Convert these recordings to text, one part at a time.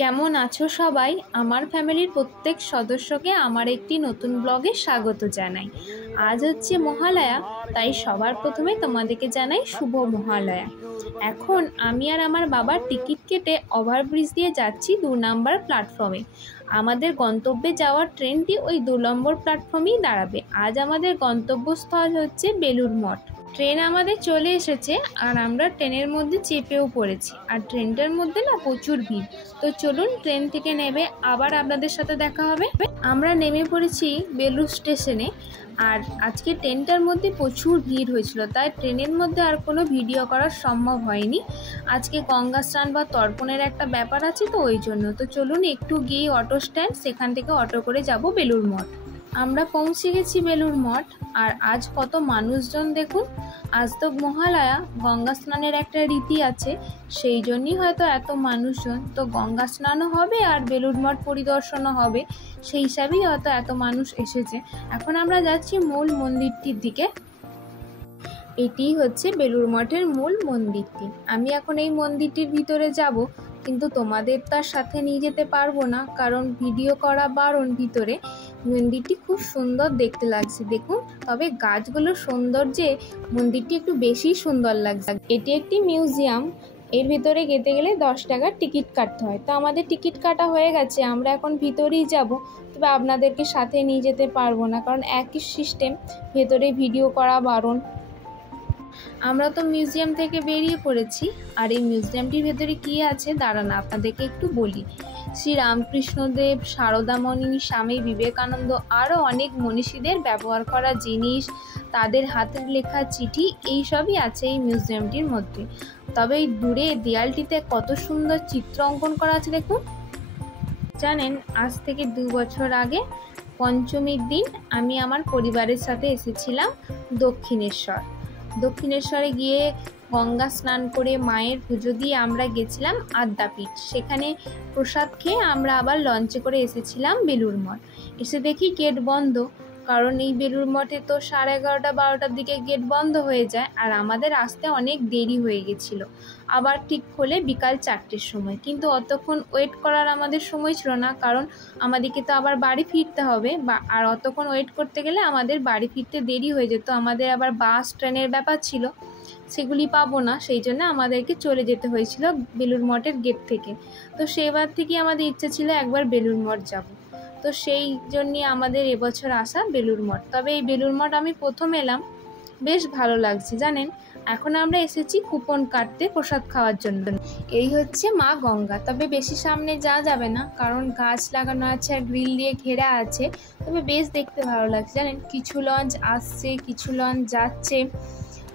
কেমন আছো সবাই? আমার ফ্যামিলির প্রত্যেক সদস্যকে আমার একটি নতুন ব্লগে স্বাগত জানাই। আজ হচ্ছে মহালয়া, তাই সবার প্রথমে তোমাদেরকে জানাই শুভ মহালয়া। এখন আমি আর আমার বাবা টিকিট কেটে ওভারব্রিজ দিয়ে যাচ্ছি 2 নম্বর প্ল্যাটফর্মে। আমাদের গন্তব্যে যাওয়ার ট্রেনটি ওই 2 নম্বর প্ল্যাটফর্মেই দাঁড়াবে। আজ আমাদের গন্তব্যস্থল হচ্ছে বেলুড় মঠ। ট্রেন আমাদের চলে এসেছে আর আমরা ট্রেনের মধ্যে চেপেও পড়েছি। আর ট্রেনটার মধ্যে না প্রচুর ভিড়। তো চলুন ট্রেন থেকে নেমে আবার আপনাদের সাথে দেখা হবে। আমরা নেমে পড়েছি বেলুড় স্টেশনে। আর আজকে ট্রেনটার মধ্যে প্রচুর ভিড় হয়েছিল, তাই ট্রেনের মধ্যে আর কোনো ভিডিও করা সম্ভব হয়নি। আজকে গঙ্গা স্নান বা তর্পণের একটা ব্যাপার আছে, তো ওই জন্য। তো চলুন একটু গিয়ে অটো স্ট্যান্ড, সেখান থেকে অটো করে যাব বেলুড় মঠ। আমরা পৌঁছে গেছি বেলুড় মঠ। আর আজ কত মানুষজন দেখুন। আজ তো মহালয়া, গঙ্গা স্নানের একটা রীতি আছে, সেই জন্যই হয়তো এত মানুষজন। তো গঙ্গা স্নানও হবে আর বেলুড় মঠ পরিদর্শনও হবে, সেই হিসাবেই হয়তো এত মানুষ এসেছে। এখন আমরা যাচ্ছি মূল মন্দিরটির দিকে। এটি হচ্ছে বেলুড় মঠের মূল মন্দিরটি। আমি এখন এই মন্দিরটির ভিতরে যাব, কিন্তু তোমাদের তার সাথে নিয়ে যেতে পারবো না, কারণ ভিডিও করা বারণ ভিতরে। মন্দিরটি খুব সুন্দর দেখতে লাগছে দেখুন, তবে গাছগুলোর সৌন্দর্যে মন্দিরটি একটু বেশি সুন্দর লাগছে। এটি একটি মিউজিয়াম। এর ভিতরে যেতে গেলে 10 টাকার টিকিট কাটতে হয়। তো আমাদের টিকিট কাটা হয়ে গেছে, আমরা এখন ভিতরেই যাব। তবে আপনাদেরকে সাথে নিয়ে যেতে পারবো না, কারণ একই সিস্টেম, ভেতরে ভিডিও করা বারণ। আমরা তো মিউজিয়াম থেকে বেরিয়ে পড়েছি। আর এই মিউজিয়ামটির ভেতরে কী আছে দাঁড়ান আপনাদেরকে একটু বলি। শ্রী রামকৃষ্ণদেব, সারদামণি, স্বামী বিবেকানন্দ, আরও অনেক মনীষীদের ব্যবহার করা জিনিস, তাদের হাতের লেখা চিঠি, এইসবই আছে এই মিউজিয়ামটির মধ্যে। তবে এই দূরে দেয়ালটিতে কত সুন্দর চিত্র অঙ্কন করা আছে দেখুন। জানেন, আজ থেকে 2 বছর আগে পঞ্চমীর দিন আমি আমার পরিবারের সাথে এসেছিলাম দক্ষিণেশ্বরে গিয়ে গঙ্গা স্নান করে মায়ের পুজো দিয়ে আমরা গেছিলাম আদ্যাপীঠ। সেখানে প্রসাদ খেয়ে আমরা আবার লঞ্চে করে এসেছিলাম বেলুড় মঠ। এসে দেখি গেট বন্ধ, কারণ এই বেলুড় মঠে তো 11:30-12টার দিকে গেট বন্ধ হয়ে যায়। আর আমাদের আসতে অনেক দেরি হয়ে গেছিলো। আবার ঠিক খোলে বিকাল 4টের সময়, কিন্তু অতক্ষণ ওয়েট করার আমাদের সময় ছিল না, কারণ আমাদেরকে তো আবার বাড়ি ফিরতে হবে। আর অতক্ষণ ওয়েট করতে গেলে আমাদের বাড়ি ফিরতে দেরি হয়ে যেত। আমাদের আবার বাস ট্রেনের ব্যাপার ছিল, সেগুলি পাবো না, সেই জন্য আমাদেরকে চলে যেতে হয়েছিল বেলুড় মঠের গেট থেকে। তো সেবার থেকে আমাদের ইচ্ছে ছিল একবার বেলুড় মঠ যাব। তো সেই জন্যে আমাদের এবছর আসা বেলুড় মঠ। তবে এই বেলুড় মঠ আমি প্রথম এলাম, বেশ ভালো লাগছে জানেন। এখন আমরা এসেছি কুপন কাটতে প্রসাদ খাওয়ার জন্য। এই হচ্ছে মা গঙ্গা। তবে বেশি সামনে যাওয়া যাবে না, কারণ গাছ লাগানো আছে আর গ্রিল দিয়ে ঘেরা আছে। তবে বেশ দেখতে ভালো লাগছে জানেন। কিছু লঞ্চ আসছে, কিছু লঞ্চ যাচ্ছে।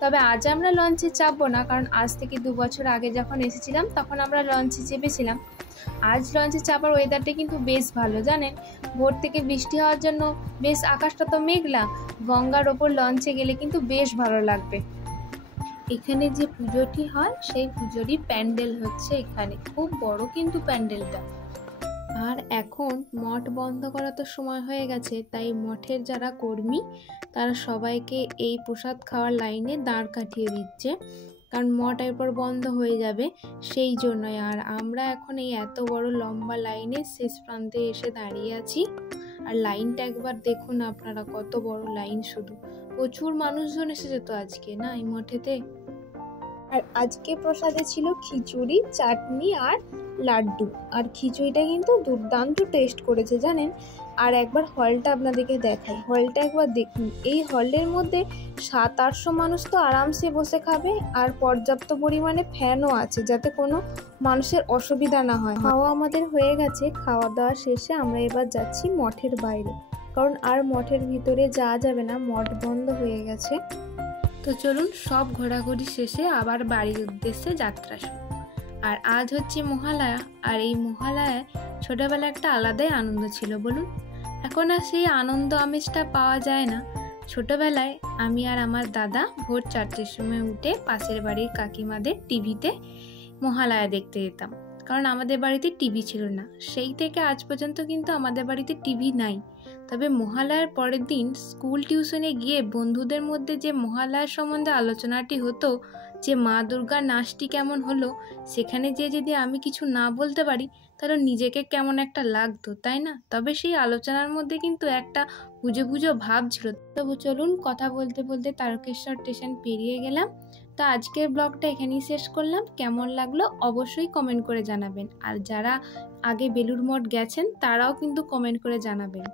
তবে আজ আমরা লঞ্চে চাপবো না, কারণ আজ থেকে 2 বছর আগে যখন এসেছিলাম তখন আমরা লঞ্চে চেপেছিলাম। আজ লঞ্চে চাপার ওয়েদারটা কিন্তু বেশ ভালো জানেন। ভোর থেকে বৃষ্টি হওয়ার জন্য বেশ আকাশটা তো মেঘলা। গঙ্গার ওপর লঞ্চে গেলে কিন্তু বেশ ভালো লাগবে। এখানে যে পুজোটি হয় সেই পুজোরই প্যান্ডেল হচ্ছে এখানে, খুব বড় কিন্তু প্যান্ডেলটা। আর এখন মঠ বন্ধ করার তো সময় হয়ে গেছে, তাই মঠের যারা কর্মী তারা সবাইকে এই প্রসাদ খাওয়ার লাইনে দাঁড় কাটিয়ে দিচ্ছে, কারণ মঠ এরপর বন্ধ হয়ে যাবে, সেই জন্যই। আর আমরা এখন এই এত বড় লম্বা লাইনে শেষ প্রান্তে এসে দাঁড়িয়ে আছি। আর লাইনটা একবার দেখুন আপনারা, কত বড় লাইন। শুধু প্রচুর মানুষজন এসেছে তো আজকে না এই মঠেতে। আর আজকে প্রসাদে ছিল খিচুড়ি, চাটনি আর লাড্ডু। আর খিচুড়িটা কিন্তু দুর্দান্ত টেস্ট করেছে জানেন। আর একবার হলটা আপনাদেরকে দেখাই, হলটা একবার দেখুন। এই হলের মধ্যে 700-800 মানুষ তো আরামসে বসে খাবে। আর পর্যাপ্ত পরিমাণে ফ্যানও আছে, যাতে কোনো মানুষের অসুবিধা না হয়। খাওয়া আমাদের হয়ে গেছে। খাওয়া দাওয়া শেষে আমরা এবার যাচ্ছি মঠের বাইরে, কারণ আর মঠের ভিতরে যাওয়া যাবে না, মঠ বন্ধ হয়ে গেছে। তো চলুন সব ঘোরাঘুরি শেষে আবার বাড়ির উদ্দেশ্যে যাত্রা শুরু। আর আজ হচ্ছে মহালয়া। আর এই মহালয়ায় ছোটবেলায় একটা আলাদাই আনন্দ ছিল বলুন। এখন আর সেই আনন্দ আমেজটা পাওয়া যায় না। ছোটবেলায় আমি আর আমার দাদা ভোর 4টের সময় উঠে পাশের বাড়ির কাকিমাদের টিভিতে মহালয়া দেখতে যেতাম, কারণ আমাদের বাড়িতে টিভি ছিল না। সেই থেকে আজ পর্যন্ত কিন্তু আমাদের বাড়িতে টিভি নাই। তবে মহালয়ার পরের দিন স্কুল টিউশনে গিয়ে বন্ধুদের মধ্যে যে মহালয়ার সম্বন্ধে আলোচনাটি হতো, যে মা দুর্গার নাচটি কেমন হলো, সেখানে যে যদি আমি কিছু না বলতে পারি তাহলে নিজেকে কেমন একটা লাগতো, তাই না? তবে সেই আলোচনার মধ্যে কিন্তু একটা পুজো পুজো ভাব ছিল। তবু চলুন, কথা বলতে বলতে তারকেশ্বর স্টেশন পেরিয়ে গেলাম। তো আজকের ব্লগটা এখানেই শেষ করলাম। কেমন লাগলো অবশ্যই কমেন্ট করে জানাবেন, আর যারা আগে বেলুড় মঠ গেছেন তারাও কিন্তু কমেন্ট করে জানাবেন।